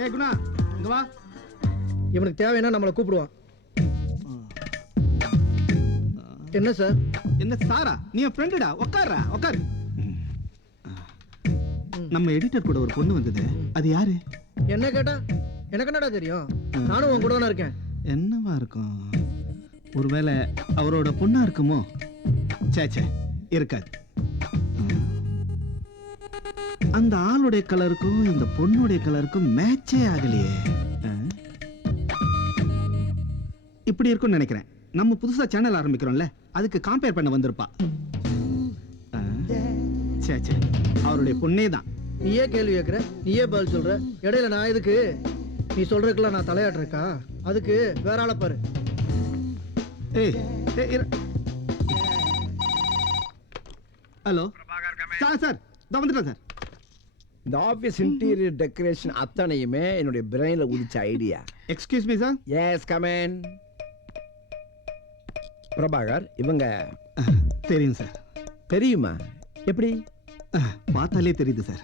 ஏ குணா இங்க வா. இவனுக்கு தேவைன்னா நம்மளை கூப்பிடுவான். என்ன சார்? என்ன சாரா? நீ என் ஃப்ரெண்டுடா. உட்கார்றா உட்காரு. நம்ம எடிட்டர் கூட ஒரு பொண்ணு வந்தது, அது யாரு? என்ன கேட்டா எனக்கு என்னடா தெரியும்? நானும் உன் கூட தானே இருக்கேன். என்னவா இருக்கும்? ஒருவேளை அவரோட பொண்ணா இருக்குமோ? சே இருக்காது. அந்த ஆளுடைய கலருக்கும் இந்த பொண்ணுடைய கலருக்கும் மேட்சே ஆகலையே. இப்படி இருக்கும்னு நினைக்கிறேன். நம்ம புதுசா சேனல் ஆரம்பிக்கிறோம்ல, அதுக்கு கம்பேர் பண்ண வந்திருப்பா. சே அவருடைய பொண்ணே தான். நீயே கேள்வி கேட்குற, நீயே பதில் சொல்ற. இடையில நான் இதுக்கு நீ சொல்றதுக்கெல்லாம் நான் தலையாட்டுறக்கா? அதுக்கு வேற ஆளை பாரு. ஹலோ சார், வந்துட்டேன் சார். இந்த ஆபீஸ் இன்டீரியர் டெக்கரேஷன் அத்தனையுமே என்னுடைய பிரெயின்ல உதிச்ச idea. Excuse me sir. Yes come in. Prabhakar இவங்க தெரியும் சார். தெரியுமா? எப்படி? பார்த்தாலே தெரியுது சார்.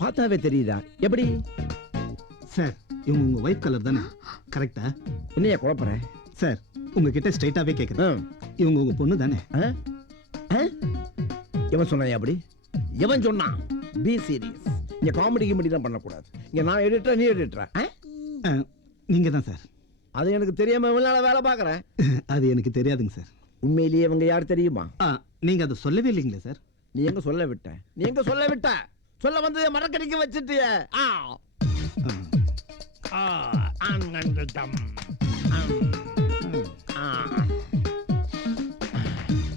பார்த்தாவே தெரியுதா? எப்படி சார்? இவங்க உங்க ஒயிட் கலர் தானே? கரெக்டா? என்னைய குழப்பற சார்? உங்ககிட்ட ஸ்ட்ரைட்டாவே கேட்குறேன், இவங்க உங்க பொண்ணு தானே? எவன் சொன்னா? அப்படி எவன் சொன்னா? Be serious. இங்க காமெடி கிமெடி தான் பண்ணக்கூடாது. இங்க நான் எடிட்டர், நீ எடிட்டர். நீங்க தான் சார். அது எனக்கு தெரியாம இவ்வளவு வேலை பார்க்கறேன். அது எனக்கு தெரியாதுங்க சார். உண்மையிலேயே இவங்க யார் தெரியுமா? நீங்க அதை சொல்லவே இல்லைங்களா சார்? நீ எங்க சொல்ல விட்ட? நீ எங்க சொல்ல விட்ட? சொல்ல வந்து மரக்கடிக்க வச்சிட்டிய.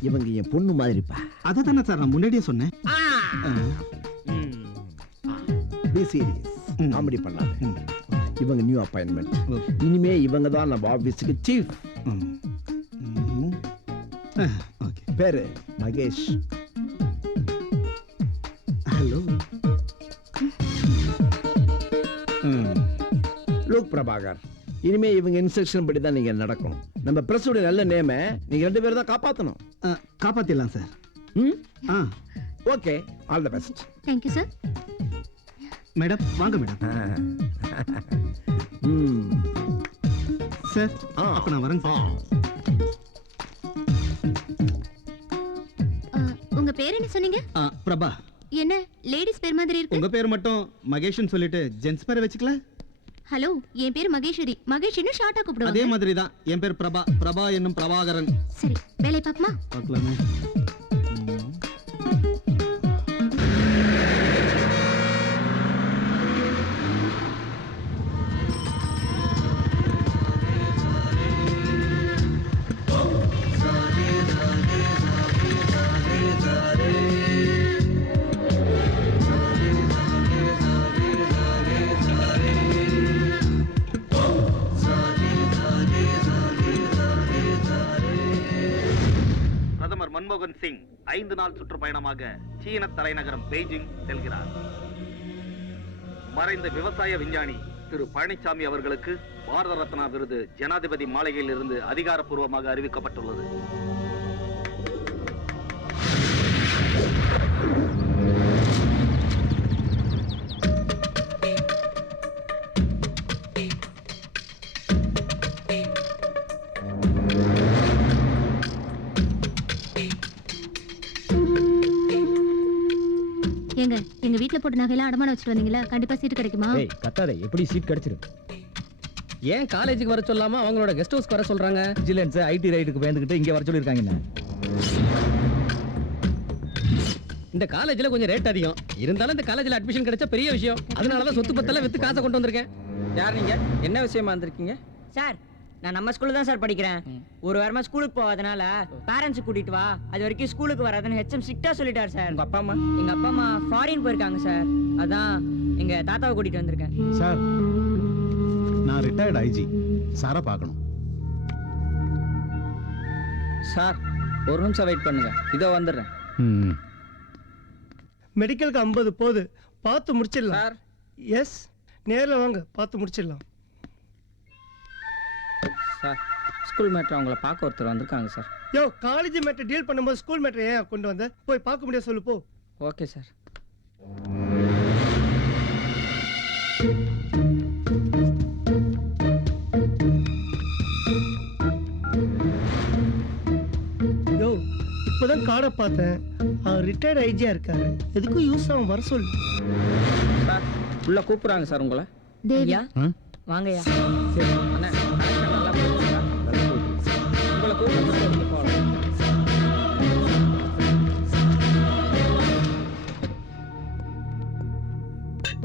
இவங்க என் பொண்ணு மாதிரிப்பா. அதை தானே சார் நான் முன்னாடியே சொன்னேன். பி சீரியஸ், காமெடி பண்ணாத. இவங்க நியூ அப்பாயின்மெண்ட். இனிமே இவங்க தான் நம்ம ஆபீஸுக்கு சீஃப். பேரு மகேஷ். ஹலோ. லூக் பிரபாகர், இனிமே இவங்க இன்ஸ்ட்ரக்ஷன் படி தான் நீங்க நடக்கணும். நம்ம பிரஸ் உடைய நல்ல நேம நீங்க 2 பேரும் தான் காப்பாத்தணும். காப்பாத்திடலாம் sir. Okay, all the best. Thank you sir. Madam வாங்க மேடம். சார் அப்ப நான் வரேன் சார். உங்க பேர் என்ன சொன்னீங்க? பிரபா. என்ன லேடிஸ் பேர் மாதிரி இருக்கு? உங்க பேர் மட்டும் மகேஷ்னு சொல்லிட்டு ஜென்ஸ் பேரை வச்சுக்கல? ஹலோ, என் பேர் மகேஸ்வரி. மகேஷ்னு ஷார்ட்டா கூப்பிடுவாங்க. அதே மாதிரி தான் என் பேர் பிரபா. பிரபா என்னும் பிரபாகரன். சரி, வேலை பார்ப்போமா? பார்க்கலாமே. மன்மோகன் சிங் 5 நாள் சுற்றுப்பயணமாக சீன தலைநகரம் பெய்ஜிங் செல்கிறார். மறைந்த விவசாய விஞ்ஞானி திரு பழனிசாமி அவர்களுக்கு பாரத ரத்னா விருது ஜனாதிபதி மாளிகையில் இருந்து அதிகாரப்பூர்வமாக அறிவிக்கப்பட்டுள்ளது. எங்க வீட்ல போட்டு நகையெல்லாம் அடமானம் வச்சுட்டு வந்தீங்களா? கண்டிப்பா சீட் கிடைக்குமா? ஏய் கத்தாதே, எப்படி சீட் கிடைச்சிரும்? ஏன் காலேஜுக்கு வர சொல்லாம அவங்களோட கெஸ்ட் ஹவுஸ்க்கு வர சொல்றாங்க? விஜிலன்ஸ் ஐடி ரைடுக்கு பயந்துக்கிட்டு இங்க வர சொல்லிருக்காங்க. என்ன இந்த காலேஜ்ல கொஞ்சம் ரேட் அதிகம் இருந்தாலும் இந்த காலேஜ்ல அட்மிஷன் கிடைச்சா பெரிய விஷயம். அதனால தான் சொத்து பத்தெல்லாம் வித்து காசை கொண்டு வந்திருக்கேன். யார் நீங்க? என்ன விஷயமா வந்திருக்கீங்க? சார், நான் நம்ம ஸ்கூல்ல தான் சார் படிக்கிறேன். ஒரு வாரமா ஸ்கூலுக்கு போகாதனால பேரண்ட்ஸ் கூட்டிட்டு வா, அது வரைக்கும் ஸ்கூலுக்கு வராதுன்னு ஹெச்எம் ஸ்ட்ரிக்ட்டா சொல்லிட்டார் சார். உங்க அப்பா அம்மா? எங்க அப்பா அம்மா ஃபாரின் போயிருக்காங்க சார். அதான் எங்க தாத்தாவை கூட்டிட்டு வந்திருக்கேன். சார், நான் ரிட்டையர்ட் ஐஜி சாரை பார்க்கணும். சார் ஒரு நிமிஷம் வெயிட் பண்ணுங்க, இதோ வந்துடுறேன். மெடிக்கலுக்கு 50 போகுது, பார்த்து முடிச்சிடலாம். சார் எஸ், நேரில் வாங்க, பார்த்து முடிச்சிடலாம். சார் ஸ்கூல் மேட்ரு அவங்கள பார்க்க ஒருத்தர் வந்திருக்காங்க சார். யோ, காலேஜ் மேட்டர் டீல் பண்ணும்போது ஸ்கூல் மேட்டர் ஏன் கொண்டு வந்த? போய் பார்க்க முடியாது சொல்லு போ. Okay sir. யோ இப்பதான் கார்டை பார்த்தேன். அவர் ரிட்டையர்ட் ஐஜியா இருக்காரு. எதுக்கும் யூஸ் ஆகும், வர சொல்லு. சார் உள்ள கூப்பிடுறாங்க சார் உங்களை. தேவி ஐயா வாங்கய்யா. சரி அண்ணா connection நல்லா போகுதுங்களா? உங்களை கூப்பிடுறாங்க போகலாம்.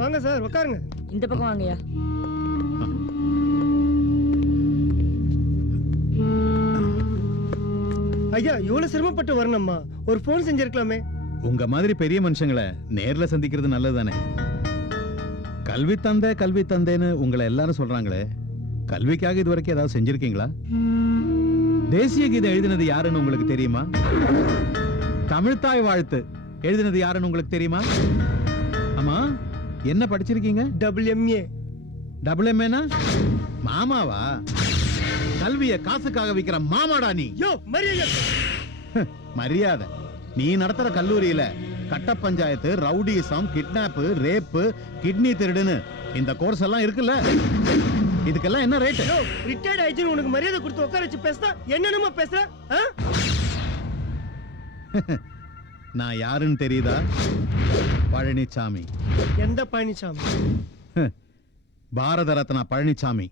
வாங்க சார், உட்காருங்க. இந்த பக்கம் வாங்கய்யா. ஐயா இவ்வளவு சிரமப்பட்டு வரணும்மா, ஒரு போன் செஞ்சிருக்கலாமே. உங்க மாதிரி பெரிய மனுஷங்களை நேர்ல சந்திக்கிறது நல்லதுதானே. கல்வி தந்தைன்னு உங்களை எல்லாரும் சொல்றாங்களே, கல்விக்காக இது வரைக்கும் ஏதாவது செஞ்சிருக்கீங்களா? தேசிய கீதம் எழுதினது யாருன்னு உங்களுக்கு தெரியுமா? தமிழ்த்தாய் வாழ்த்து எழுதினது யாருன்னு உங்களுக்கு தெரியுமா? ஆமா, என்ன படிச்சிருக்கீங்க? WMA. WMAனா மாமாவா? கல்வியை காசுக்காக விக்கிற மாமாடா நீ. யோ மரியாதை. மரியாதை? நீ நடத்துற கல்லூரியில கட்ட panchayat, rowdyism, kidnap, rape, kidney திருடுன்னு இந்த கோர்ஸ் எல்லாம் இருக்குல்ல. இதுக்கெல்லாம் என்ன ரேட்? யோ ரிட்டையர்ட் ஐஜி உனக்கு மரியாதை கொடுத்து உட்கார வச்சு பேசுறா, என்னென்னமா பேசுற? நான் யாருன்னு தெரியுதா? பழனிசாமி. எந்த பழனிசாமி? பாரத ரத்னா பழனிசாமி.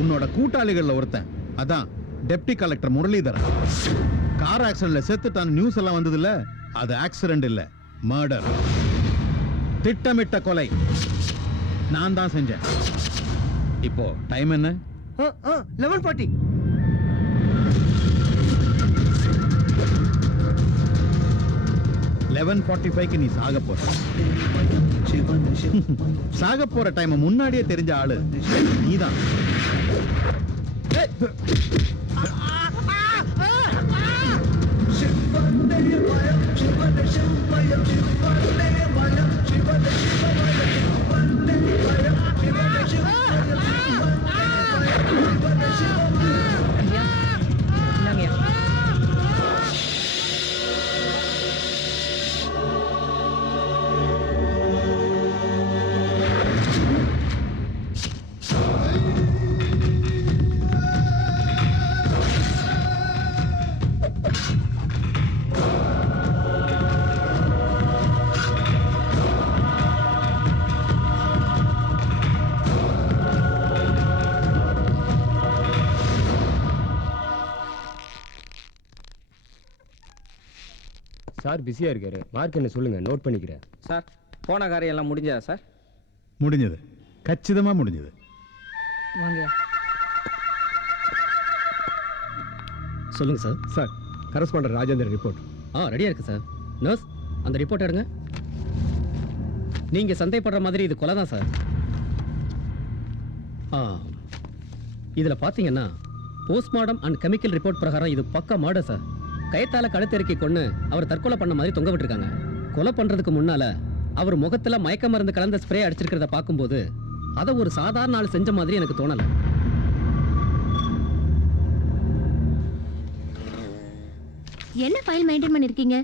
உன்னோட கூட்டாளிகள்ல ஒருத்தன். அதான் டெப்டி கலெக்டர் முரளிதரன். கார் ஆக்சிடென்ட்ல செத்துட்டான் நியூஸ் எல்லாம் வந்தது இல்ல? அது ஆக்சிடென்ட் இல்ல, மர்டர். திட்டமிட்ட கொலை நான் தான் செஞ்சேன். இப்போ டைம் என்ன? 11:40. 11:45 நீ சாக போற. சாக போற டைம் முன்னாடியே தெரிஞ்ச ஆளு நீதான். இந்தாங்கய்யா. சார் பிஸியா இருக்காரு. மார்க் என்ன சொல்லுங்க, நோட் பண்ணிக்கிறேன். சார் போன காரியம் எல்லாம் முடிஞ்சதா சார்? முடிஞ்சது, கச்சிதமா முடிஞ்சது. வாங்கய்யா. சொல்லுங்க sir. Sir correspondent Rajendran report. ரெடியா இருக்கு சார். நர்ஸ் அந்த ரிப்போர்ட் எடுங்க. நீங்க சந்தேகப்படுற மாதிரி இது கொலை தான் சார். இதுல பாத்தீங்கன்னா போஸ்ட்மார்டம் அண்ட் கெமிக்கல் ரிப்போர்ட் பிரகாரம் இது பக்கா மர்டர் சார். கயத்தால கழுத்தெருக்கி கொண்டு அவர் தற்கொலை பண்ண மாதிரி தொங்க விட்டுருக்காங்க. கொலை பண்றதுக்கு முன்னால அவர் முகத்துல மயக்க மருந்து கலந்த ஸ்ப்ரே அடிச்சிருக்கிறத பார்க்கும்போது அதை ஒரு சாதாரண ஆள் செஞ்ச மாதிரி எனக்கு தோணல. என்ன ஃபைல் மெயின்டைன் பண்ணிருக்கீங்க?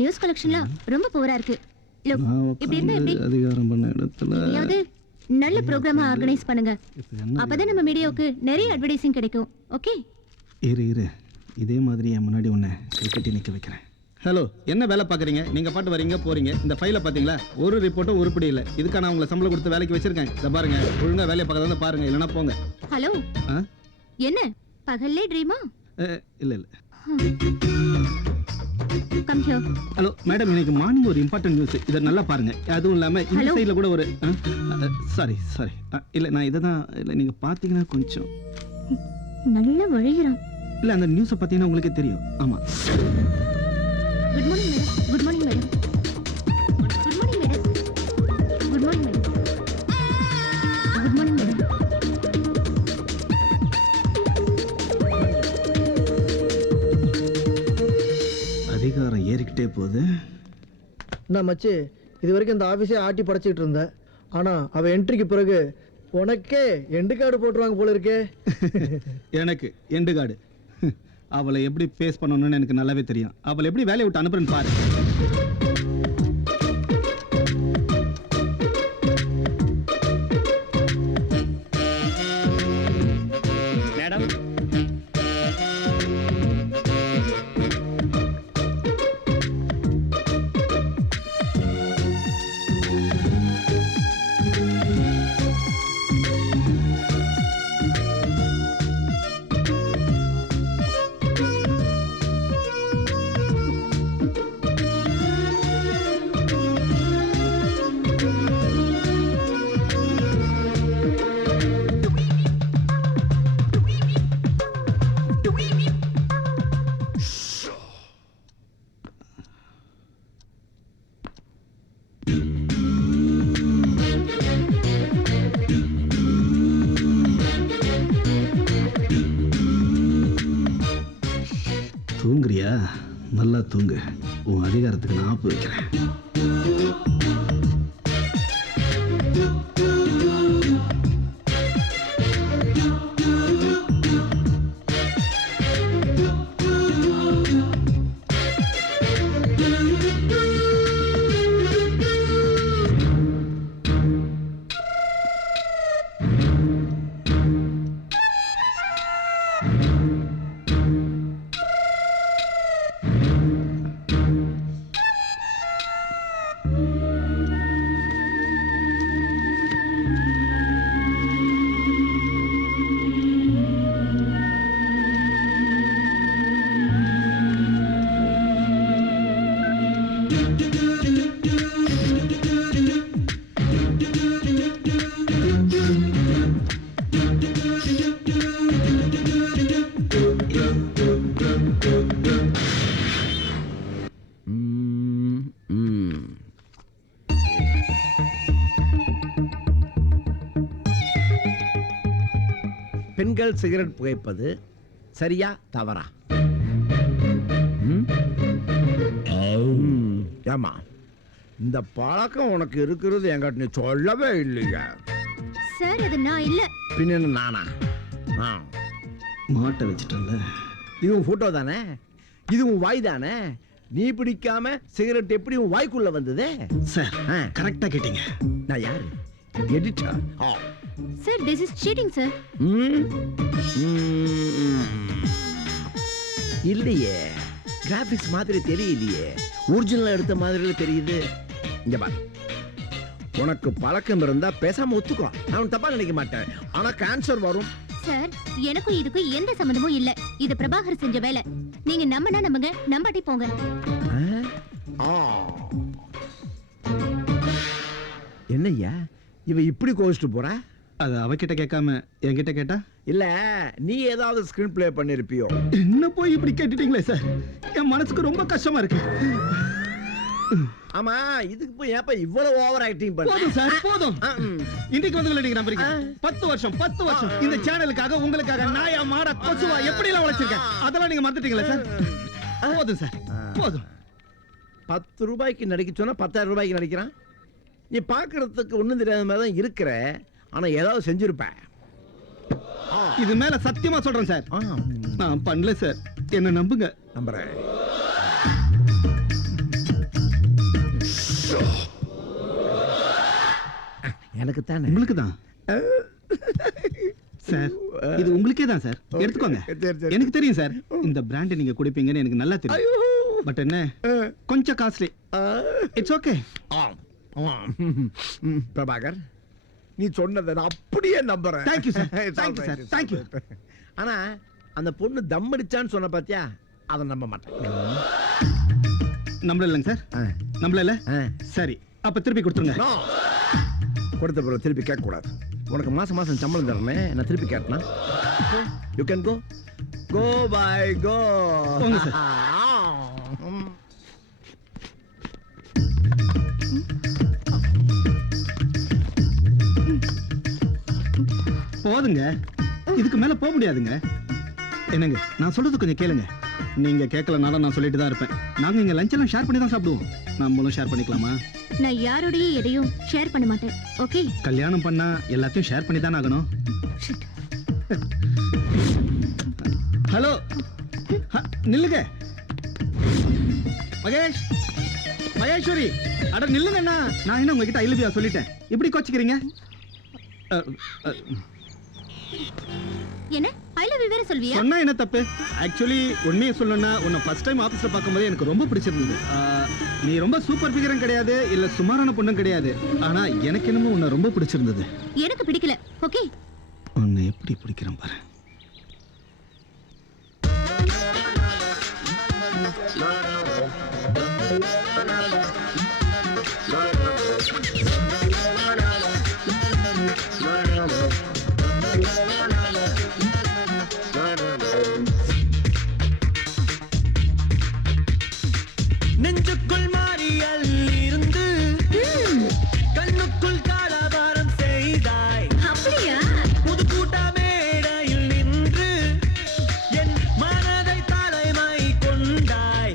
நியூஸ் கலெக்ஷன்ல ரொம்ப புவரா இருக்கு. Look, இப்படி இருந்தா எப்படி? அதிகாரம் பண்ண இடத்துல எதையாவது நல்ல ப்ரோக்ராமா ஆர்கனைஸ் பண்ணுங்க. அப்பதான் நம்ம மீடியாவுக்கு நிறைய அட்வர்டைசிங் கிடைக்கும். ஓகே? இரு இதே மாதிரி என் முன்னாடி உன்னை கட்டி நிற்க வைக்கிறேன். ஹலோ, என்ன வேலை பார்க்குறீங்க? நீங்கள் பாட்டு வரீங்க போகிறீங்க. இந்த ஃபைலை பார்த்தீங்களா? ஒரு ரிப்போர்ட்டும் உருப்படி இல்லை. இதுக்காக நான் உங்களை சம்பளம் கொடுத்து வேலைக்கு வச்சிருக்கேன். இதை பாருங்க, ஒழுங்காக வேலையை பார்க்கறதா பாருங்க, இல்லைன்னா போங்க. ஹலோ, என்ன பகல்லே ட்ரீமா? இல்லை கம் ஹியர். ஹலோ மேடம், இன்னைக்கு மார்னிங் ஒரு இம்பார்ட்டன்ட் நியூஸ். இதை நல்லா பாருங்க. அதுவும் இல்லாமல் இந்த சைடில் கூட ஒரு சாரி இல்லை, நான் இதை தான் இல்லை, நீங்கள் பார்த்தீங்கன்னா கொஞ்சம் நல்ல வழிகிறான். இல்லை, அந்த நியூஸை பார்த்தீங்கன்னா உங்களுக்கே தெரியும். ஆமாம். Good morning madam. Good morning madam. Good morning madam. Good morning madam. Good morning madam. அதிகாரம் ஏறிக்கிட்டே போகுது. என்ன மச்சி, இது வரைக்கும் இந்த ஆஃபீஸே ஆட்டி படைச்சிட்டு இருந்தேன். ஆனா அவ என்ட்ரிக்கு பிறகு உனக்கே எண்டு கார்டு போட்டுருவாங்க போல இருக்கே. எனக்கு எண்டு கார்டு? அவளை எப்படி பேஸ் பண்ணணும்னு எனக்கு நல்லாவே தெரியும். அவளை எப்படி வேலையை விட்டு அனுப்புறேன்னு பாரு. நல்லா தூங்கு. உன் அதிகாரத்துக்கு நான் ஆப்பு வைக்கிறேன். பெண்கள் சிகரெட் புகைப்பது சரியா தவறா? ஏமா இந்த பழக்கம் உனக்கு இருக்கிறது என்கிட்ட நீ சொல்லவே இல்லையா? சார் அது நான் இல்ல. பின்ன என்ன நானா? மாட்டை வச்சுட்டல. இது உன் போட்டோ தானே? இது உன் வாய் தானே? நீ பிடிக்காம சிகரெட் எப்படி உன் வாய்க்குள்ள வந்தது? சார் கரெக்டா கேட்டீங்க. நான் யாரு? Editor. Sir this is seating sir. இல்லையே, கிராபிக்ஸ் மாதிரி தெரியலையே, ஒரிஜினல் எடுத்த மாதிரி தெரியுது. இங்க பாரு, உனக்கு பழக்கம் இருந்தா பேசாம ஒத்துக்கோ, நான் தப்பா நினைக்க மாட்டேன். ஆனா கேன்சர் வரும். சார் எனக்கும் இதுக்கும் எந்த சம்பந்தமும் இல்ல. இது பிரபாகர் செஞ்ச வேலை. நீங்க நம்பினா நம்புங்க, நம்பாட்டி போங்க. என்னய்யா இவ இப்படி கோவிச்சுட்டு போற? அது அவகிட்ட கேட்காம என்கிட்ட கேட்டா? இல்ல நீ ஏதாவது ஸ்கிரீன் பிளே பண்ணிருப்பியோ? என்ன போய் இப்படி கேட்டுட்டீங்களே சார், என் மனசுக்கு ரொம்ப கஷ்டமா இருக்கு. ஆமா, இதுக்கு போய் ஏப்பா இவ்வளவு ஓவர் ஆக்டிங் பண்ண? போதும் சார் போதும். இன்னைக்கு வந்து நீங்க நம்புறீங்க? 10 வருஷம் இந்த சேனலுக்காக உங்களுக்காக நாயா மாட கொசுவா எப்படி எல்லாம் உழைச்சிருக்கேன், அதெல்லாம் நீங்க மறந்துட்டீங்களா சார்? போதும் சார் போதும். 10 ரூபாய்க்கு நடிக்க சொன்னா 10,000 ரூபாய்க்கு நடிக்கிறான். நீ பாக்குறதுக்கு ஒண்ணும் தெரியாத மாதிரி தான் இருக்கிற, ஆனா ஏதாவது செஞ்சிருப்ப. இது மேல சத்தியமா சொல்றேன் சார், நான் பண்ணல சார், என்ன நம்புங்க. நம்புறேன். எனக்கு தானே? உங்களுக்கு தான் சார், இது உங்களுக்கே தான் சார், எடுத்துக்கோங்க. எனக்கு தெரியும் சார், இந்த பிராண்ட் நீங்க குடிப்பீங்கன்னு எனக்கு நல்லா தெரியும். பட் என்ன கொஞ்சம் காஸ்ட்லி. It's okay. பிரபாகர், நீ சொன்னதை நான் அப்படியே நம்புறேன். Thank you sir, thank you sir, thank you. ஆனா அந்த பொண்ணு தம் அடிச்சான்னு சொன்ன பாத்தியா, அதை நம்ப மாட்டேன். நம்பல இல்லைங்க சார், நம்பல இல்ல. சரி, அப்ப திருப்பி கொடுத்துருங்க. கொடுத்த பிறகு திருப்பி கேட்க கூடாது. உனக்கு மாசம் மாசம் சம்பளம் தரனே, நான் திருப்பி கேட்டனா you can go. Go bye go. போங்க சார். போதுங்க, இதுக்கு மேல போக முடியாதுங்க. என்னங்க, நான் சொல்றது கொஞ்சம் கேளுங்க. நீங்க கேட்கலனாலும் நான் சொல்லிட்டு தான் இருப்பேன். நாங்க இங்க லஞ்ச் எல்லாம் ஷேர் பண்ணி தான் சாப்பிடுவோம். நம்மளும் ஷேர் பண்ணிக்கலாமா? நான் யாரோடையும் எதையும் ஷேர் பண்ண மாட்டேன். ஓகே? கல்யாணம் பண்ணா எல்லாத்தையும் ஷேர் பண்ணி தானே ஆகணும். ஹலோ, நில்லுங்க. மகேஷ், மகேஸ்வரி, அட நில்லுங்க. அண்ணா, நான் என்ன உங்ககிட்ட ஐ லவ் யூ சொல்லிட்டேன், இப்படி கோச்சிக்கிறீங்க? என்ன ஐ லவ் யூ வேற சொல்வியா? சொன்னா என்ன தப்பு? ஆக்சுவலி உண்மையை சொல்லணும்னா, உன்னை ஃபர்ஸ்ட் டைம் ஆபீஸ்ல பார்க்கும்போது எனக்கு ரொம்ப பிடிச்சிருந்தது. நீ ரொம்ப சூப்பர் ஃபிகரும் கிடையாது, இல்ல சுமாரான பொண்ணும் கிடையாது. ஆனா எனக்கு என்னமோ உன்னை ரொம்ப பிடிச்சிருந்தது. எனக்கு பிடிக்கல. ஓகே? உன்னை எப்படி பிடிக்கிறேன் பாரு. நெஞ்சுக்குள் மாறியல் இருந்து கண்ணுக்குள் காலபாரம் செய்தாய். அப்படியா? புது கூட்ட மேடையில் நின்று என் மனதை தலைமை கொண்டாய்.